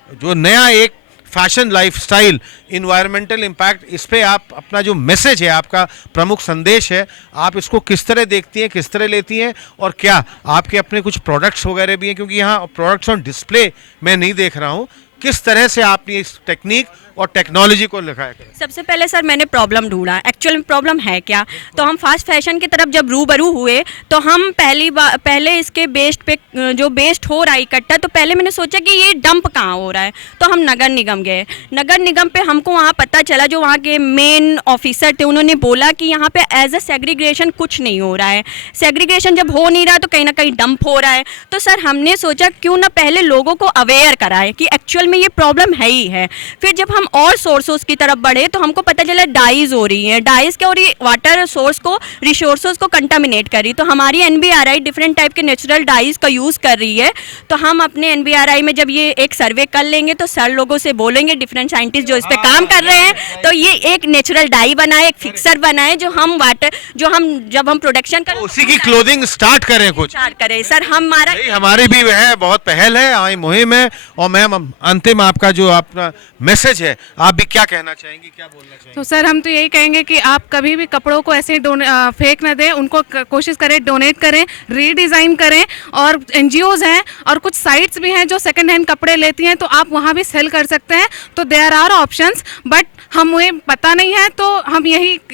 जो नया एक फैशन, लाइफस्टाइल, इन्वायरमेंटल इम्पैक्ट, इस पे आप अपना जो मैसेज है, आपका प्रमुख संदेश है, आप इसको किस तरह देखती हैं, किस तरह लेती हैं, और क्या आपके अपने कुछ प्रोडक्ट्स वगैरह भी हैं? क्योंकि यहाँ प्रोडक्ट्स ऑन डिस्प्ले मैं नहीं देख रहा हूँ। किस तरह से आपने इस टेक्निक और टेक्नोलॉजी को लिखाया? सबसे पहले सर मैंने प्रॉब्लम ढूंढा, एक्चुअल में प्रॉब्लम है क्या। तो हम फास्ट फैशन की तरफ जब रूबरू हुए तो हम पहले इसके बेस्ट पे जो बेस्ट हो रहा है इकट्ठा, तो पहले मैंने सोचा कि ये डंप कहाँ हो रहा है, तो हम नगर निगम गए। नगर निगम पे हमको वहाँ पता चला, जो वहाँ के मेन ऑफिसर थे उन्होंने बोला कि यहाँ पे एज अ सेग्रीगेशन कुछ नहीं हो रहा है, सेग्रीगेशन जब हो नहीं रहा तो कहीं ना कहीं डंप हो रहा है। तो सर हमने सोचा क्यों ना पहले लोगों को अवेयर कराएं कि एक्चुअल में ये प्रॉब्लम है ही है। फिर जब हम और सोर्सेस की तरफ बढ़े तो हमको पता चला डाइज हो रही है, डाइज क्या हो रही है, वाटर सोर्स को, रिसोर्सेज को कंटामिनेट कर रही। तो हमारी एनबीआरआई डिफरेंट टाइप के नेचुरल डाइज का यूज़ कर रही है। तो हम अपने एनबीआरआई में जब ये एक सर्वे कर लेंगे तो सर लोगों से बोलेंगे, डिफरेंट साइंटिस्ट जो इस पे काम कर रहे हैं, तो ये एक नेचुरल डाई बनाए, एक फिक्सर बनाए, जो हम वाटर जब हम प्रोडक्शन करें उसी की क्लोथिंग स्टार्ट करें, कुछ स्टार्ट करें। सर हमारी भी है बहुत पहल है, हमारी मुहिम है। और मैम अंतिम आपका जो अपना मैसेज है, आप भी क्या कहना चाहेंगी, क्या बोलना चाहेंगी? तो सर हम तो यही कहेंगे कि आप कभी भी कपड़ों को ऐसे फेंक ना दें, उनको कोशिश करें डोनेट करें, रीडिज़ाइन करें। और एनजीओज़ हैं और कुछ साइट्स भी हैं जो सेकंड हैंड कपड़े लेती हैं, तो आप वहाँ भी सेल कर सकते हैं। तो देयर आर ऑप्शंस, बट हमें पता नहीं है, तो हम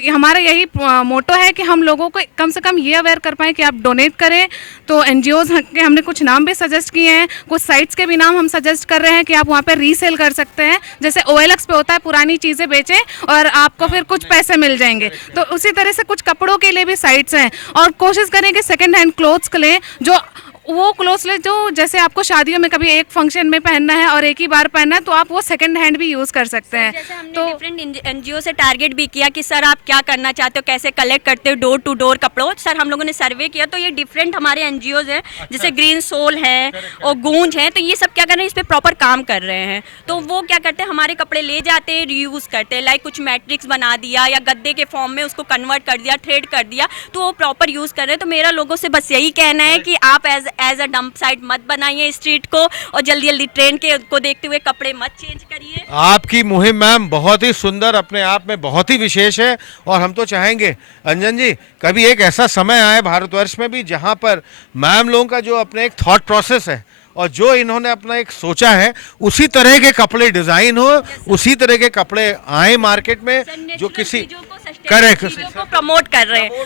हमारा यही मोटो है कि हम लोगों को कम से कम ये अवेयर कर पाएँ कि आप डोनेट करें। तो एनजीओज़ के हमने कुछ नाम भी सजेस्ट किए हैं, कुछ साइट्स के भी नाम हम सजेस्ट कर रहे हैं कि आप वहाँ पे रीसेल कर सकते हैं। जैसे OLX पे होता है, पुरानी चीज़ें बेचें और आपको फिर कुछ पैसे मिल जाएंगे, तो उसी तरह से कुछ कपड़ों के लिए भी साइट्स हैं। और कोशिश करें कि सेकंड हैंड क्लोथ्स लें, जो वो क्लोथ्स ले जो जैसे आपको शादियों में कभी एक फंक्शन में पहनना है और एक ही बार पहनना है, तो आप वो सेकंड हैंड भी यूज़ कर सकते हैं। जैसे हमने तो डिफरेंट एनजीओ से टारगेट भी किया कि सर आप क्या करना चाहते हो, कैसे कलेक्ट करते हो डोर टू डोर कपड़ों। सर हम लोगों ने सर्वे किया, तो ये डिफरेंट हमारे एनजीओज हैं, जैसे ग्रीन सोल है और गूंज है, तो ये सब क्या कर रहे हैं, इस पर प्रॉपर काम कर रहे हैं। तो वो क्या करते हैं, हमारे कपड़े ले जाते हैं, रीयूज़ करते हैं, लाइक कुछ मैट्रिक्स बना दिया या गद्दे के फॉर्म में उसको कन्वर्ट कर दिया, थ्रेड कर दिया, तो वो प्रॉपर यूज़ कर रहे हैं। तो मेरा लोगों से बस यही कहना है कि आप एज अ डंप साइट मत बनाइए स्ट्रीट को, और जल्दी जल्दी ट्रेंड को देखते हुए कपड़े मत चेंज करिए। आपकी मुहिम मैम बहुत ही सुंदर, अपने आप में बहुत ही विशेष है। और हम तो चाहेंगे अंजन जी, कभी एक ऐसा समय आए भारतवर्ष में भी जहां पर मैम लोगों का जो अपने एक थॉट प्रोसेस है और जो इन्होंने अपना एक सोचा है, उसी तरह के कपड़े डिजाइन हो, उसी तरह के कपड़े आए मार्केट में, जो किसी करेक्ट को प्रमोट कर रहे हैं,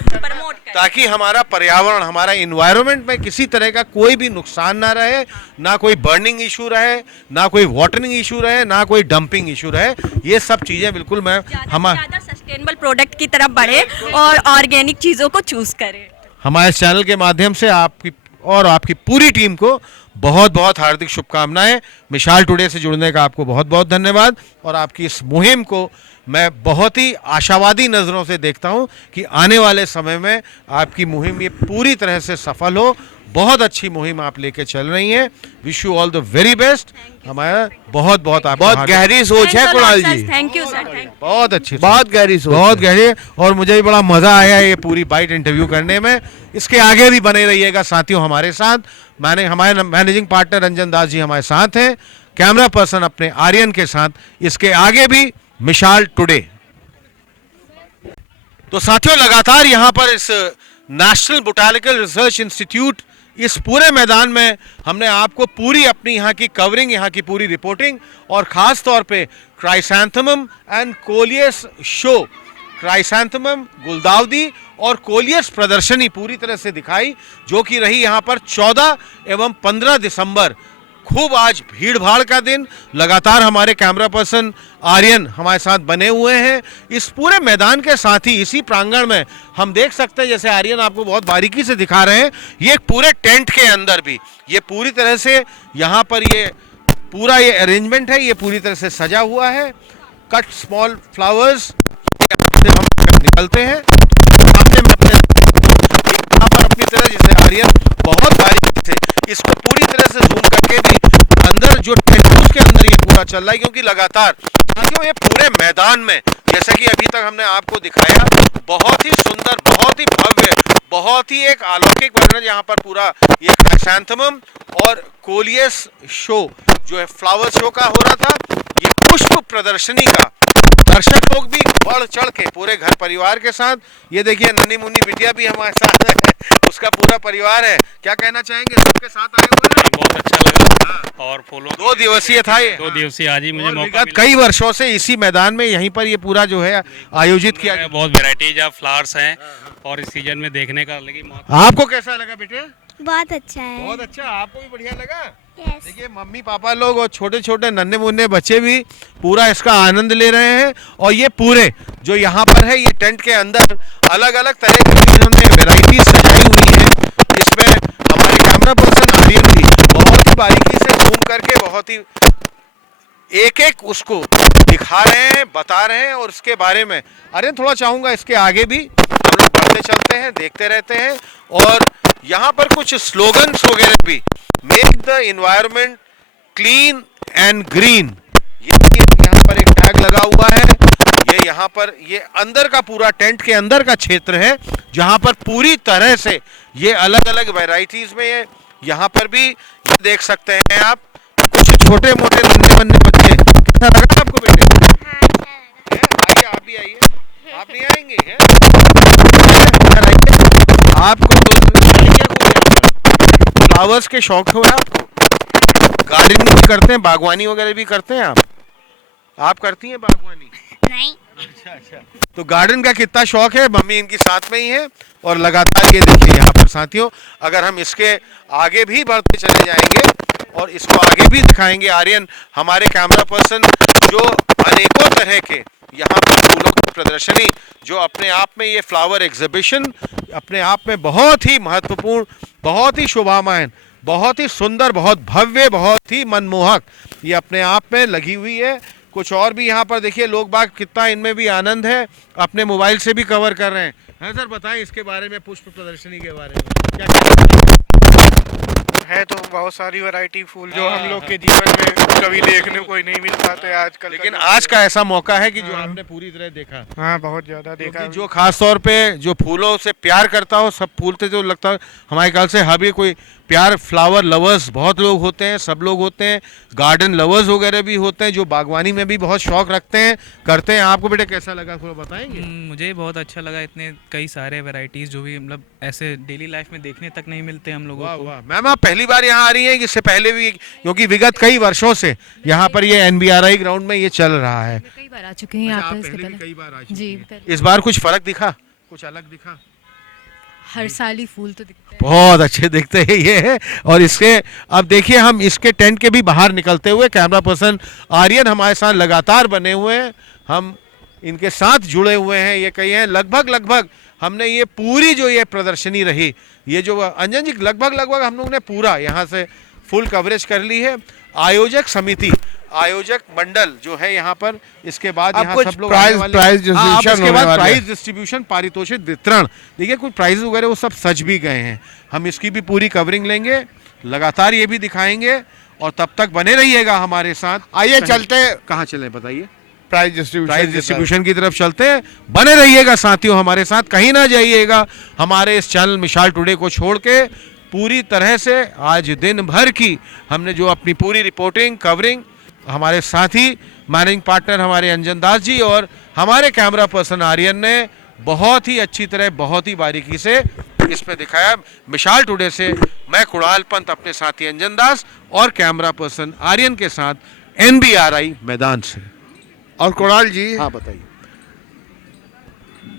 ताकि हमारा पर्यावरण, हमारा इन्वायरमेंट में किसी तरह का कोई भी नुकसान ना रहे, ना कोई बर्निंग इशू रहे, ना कोई वाटरिंग इशू रहे, ना कोई डंपिंग इशू रहे। ये सब चीजें बिल्कुल मैं ज़्यादा सस्टेनेबल प्रोडक्ट की तरफ बढ़े और ऑर्गेनिक चीज़ों को चूज करें। हमारे चैनल के माध्यम से आपकी और आपकी पूरी टीम को बहुत बहुत हार्दिक शुभकामनाएं। मिसाल टुडे से जुड़ने का आपको बहुत बहुत धन्यवाद। और आपकी इस मुहिम को मैं बहुत ही आशावादी नज़रों से देखता हूं कि आने वाले समय में आपकी मुहिम ये पूरी तरह से सफल हो। बहुत अच्छी मुहिम आप लेके चल रही हैं। Wish you all the very best. हमारा बहुत बहुत आप बहुत गहरी सोच है कुणाल जी, थैंक यू सर, बहुत अच्छी, बहुत गहरी सोच, बहुत गहरी। और मुझे भी बड़ा मजा आया ये पूरी बाइट इंटरव्यू करने में। इसके आगे भी बने रहिएगा साथियों हमारे साथ। हमारे मैनेजिंग पार्टनर रंजन दास जी हमारे साथ हैं, कैमरा पर्सन अपने आर्यन के साथ। इसके आगे भी मिसाल टुडे। तो साथियों, लगातार यहाँ पर इस नेशनल बोटानिकल रिसर्च इंस्टीट्यूट, इस पूरे मैदान में हमने आपको पूरी अपनी यहाँ की कवरिंग, यहाँ की पूरी रिपोर्टिंग और ख़ास तौर पे chrysanthemum and coleus show, chrysanthemum, गुलदाउदी और कोलियस प्रदर्शनी पूरी तरह से दिखाई, जो कि रही यहाँ पर 14 एवं 15 दिसंबर। खूब आज भीड़ भाड़ का दिन। लगातार हमारे कैमरा पर्सन आर्यन हमारे साथ बने हुए हैं इस पूरे मैदान के साथ ही। इसी प्रांगण में हम देख सकते हैं, जैसे आर्यन आपको बहुत बारीकी से दिखा रहे हैं, ये पूरे टेंट के अंदर भी ये पूरी तरह से यहाँ पर ये पूरा ये अरेंजमेंट है, ये पूरी तरह से सजा हुआ है। कट स्मॉल फ्लावर्स से हम निकलते हैं। सामने में अपने यहाँ पर अपनी तरह जैसे आर्यन बहुत बारीकी से इसको पूरी तरह से जूम करके भी अंदर जो टेंट उसके अंदर ये पूरा चल रहा है, क्योंकि लगातार साथियों ये पूरे मैदान में जैसा कि अभी तक हमने आपको दिखाया, बहुत ही सुंदर, बहुत ही भव्य, बहुत ही एक अलौकिक वर्णन यहाँ पर पूरा ये क्राइसैंथेमम और कोलियस शो जो है फ्लावर शो का हो रहा था। ये पुष्प प्रदर्शनी का दर्शक लोग भी बढ़ चढ़ के पूरे घर परिवार के साथ, ये देखिए नन्ही मुन्नी बिटिया भी हमारे साथ है, उसका पूरा परिवार है। क्या कहना चाहेंगे, सबके साथ आए हुए हैं? बहुत अच्छा लगा। और फूलों 2 दिवसीय था ये। 2 दिवसीय आज ही मुझे मौका विगत कई वर्षों से इसी मैदान में यहीं पर ये पूरा जो है आयोजित किया गया। बहुत वेराइटीज ऑफ फ्लावर्स हैं और इस सीजन में देखने का अलग ही मौका। आपको कैसा लगा बेटे? बहुत अच्छा है। बहुत अच्छा, आपको भी बढ़िया लगा? देखिए मम्मी पापा लोग और छोटे छोटे नन्हे मुन्ने बच्चे भी पूरा इसका आनंद ले रहे हैं। और ये पूरे जो यहाँ पर है, ये टेंट के अंदर अलग अलग तरह की इन्होंने वैरायटी सजाई हुई है। इसमें हमारे कैमरा पर्सन आर्यन भी बहुत ही बारीकी से घूम करके बहुत ही एक एक उसको दिखा रहे हैं, बता रहे हैं। और उसके बारे में आर्यन थोड़ा चाहूँगा इसके आगे भी हम लोग बढ़ते चलते हैं, देखते रहते हैं। और यहाँ पर कुछ स्लोगन्स वगैरह भी, make the environment clean and green, ये यहाँ पर एक टैग लगा हुआ है। ये यहाँ पर ये अंदर का पूरा टेंट के अंदर का क्षेत्र है, जहाँ पर पूरी तरह से ये अलग अलग वैरायटीज में ये यहाँ पर भी ये देख सकते हैं आप कुछ छोटे मोटे नन्हे बन्ने बच्चे। कैसा लगा आपको बेटे? आइए, आप भी आइए। आप नहीं आएंगे हैं? आपको फ्लावर्स के शौक हो आपको? गार्डनिंग भी करते हैं, बागवानी वगैरह भी करते हैं आप करती हैं बागवानी? नहीं। अच्छा। तो गार्डन का कितना शौक है, मम्मी इनकी साथ में ही है। और लगातार ये देखिए यहाँ पर साथियों, अगर हम इसके आगे भी बढ़ते चले जाएंगे और इसको आगे भी दिखाएंगे, आर्यन हमारे कैमरा पर्सन जो अनेकों तरह के यहाँ पर फूलों की प्रदर्शनी, जो अपने आप में ये फ्लावर एग्जीबिशन अपने आप में बहुत ही महत्वपूर्ण, बहुत ही शोभामान, बहुत ही सुंदर, बहुत भव्य, बहुत ही मनमोहक ये अपने आप में लगी हुई है। कुछ और भी यहाँ पर देखिए लोग बाग कितना इनमें भी आनंद है, अपने मोबाइल से भी कवर कर रहे हैं। सर बताएं इसके बारे में, पुष्प प्रदर्शनी के बारे में क्या है? तो बहुत सारी वैरायटी फूल जो हम लोग के जीवन में कभी देखने को ही नहीं मिल पाते आजकल, लेकिन आज का ऐसा मौका है कि जो आपने पूरी तरह देखा। हाँ, बहुत ज्यादा देखा। जो खास तौर पे जो फूलों से प्यार करता हो, सब फूल से जो लगता है हमारे ख्याल से हर भी कोई प्यार, फ्लावर लवर्स बहुत लोग होते हैं, सब लोग होते हैं, गार्डन लवर्स वगैरह भी होते हैं जो बागवानी में भी बहुत शौक रखते हैं, करते हैं। आपको बेटे कैसा लगा, थोड़ा बताएंगे? मुझे बहुत अच्छा लगा, इतने कई सारे वैरायटीज़ जो भी मतलब ऐसे डेली लाइफ में देखने तक नहीं मिलते हम लोगों को। वाह, मैम आप पहली बार यहाँ आ रही हैं? इससे पहले भी, क्योंकि विगत कई वर्षों से यहाँ पर ये NBRI ग्राउंड में ये चल रहा है। कई बार आ चुके हैं यहाँ पे, इसके पहले भी पहले कई बार आ चुकी जी हैं। इस बार कुछ फर्क दिखा, कुछ अलग दिखा? हर साल ही फूल तो दिखते हैं, बहुत अच्छे दिखते हैं ये है। और इसके अब देखिए हम इसके टेंट के भी बाहर निकलते हुए, कैमरा पर्सन आर्यन हमारे साथ लगातार बने हुए हैं, हम इनके साथ जुड़े हुए हैं। ये कही हैं लगभग हमने ये पूरी जो ये प्रदर्शनी रही, ये जो अंजन जी लगभग हम लोगों ने पूरा यहाँ से फुल कवरेज कर ली है। आयोजक समिति, आयोजक मंडल जो है यहाँ पर, इसके बाद यहाँ सब लोग इसके बाद प्राइज डिस्ट्रीब्यूशन, पारितोषिक वितरण, देखिए कुछ प्राइज वगैरह वो सब सज भी गए हैं। हम इसकी भी पूरी कवरिंग लेंगे, लगातार ये भी दिखाएंगे और तब तक बने रहिएगा हमारे साथ। आइए चलते, कहाँ चले बताइए? प्राइज डिस्ट्रीब्यूशन की तरफ चलते हैं। बने रहिएगा साथियों हमारे साथ, कहीं ना जाइएगा। हमारे इस चैनल मिसाल टुडे को छोड़ के पूरी तरह से आज दिन भर की हमने जो अपनी पूरी रिपोर्टिंग, कवरिंग, हमारे साथी मैनेजिंग पार्टनर हमारे अंजन दास जी और हमारे कैमरा पर्सन आर्यन ने बहुत ही अच्छी तरह, बहुत ही बारीकी से इसमें दिखाया। मिसाल टुडे से मैं कुणाल पंत अपने साथी अंजन दास और कैमरा पर्सन आर्यन के साथ NBRI मैदान से। और कुणाल जी, हाँ बताइए।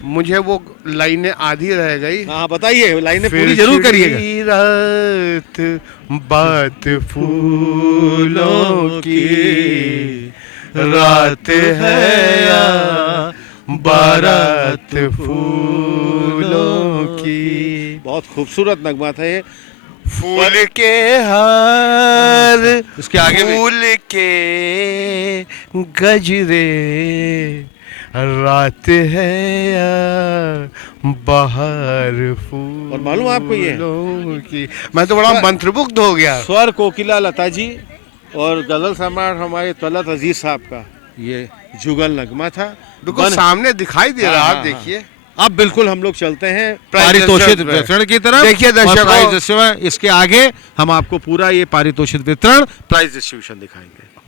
मुझे वो लाइनें आधी रह गई। हाँ बताइए, लाइनें पूरी जरूर करिएगा। रात बात फूलों की, रात है या बारात फूलों की। बहुत खूबसूरत नगमा था ये। फूल के हार, इसके आगे भी। फूल के गजरे, रात है या बाहर फूल। और मालूम आपको ये की मैं तो बड़ा मंत्रमुग्ध हो गया। स्वर कोकिला लता जी और गजल सम्राट हमारे तलत अजीज साहब का ये जुगल नगमा था। बिल्कुल सामने दिखाई दे रहा है, आप देखिए। अब बिल्कुल हम लोग चलते हैं प्राइज पारितोषिक वितरण वितरण की तरफ। देखिए दर्शकों, और प्राइज डिस्ट्रीब्यूशन, इसके आगे हम आपको पूरा ये पारितोषिक वितरण प्राइज डिस्ट्रीब्यूशन दिखाएंगे।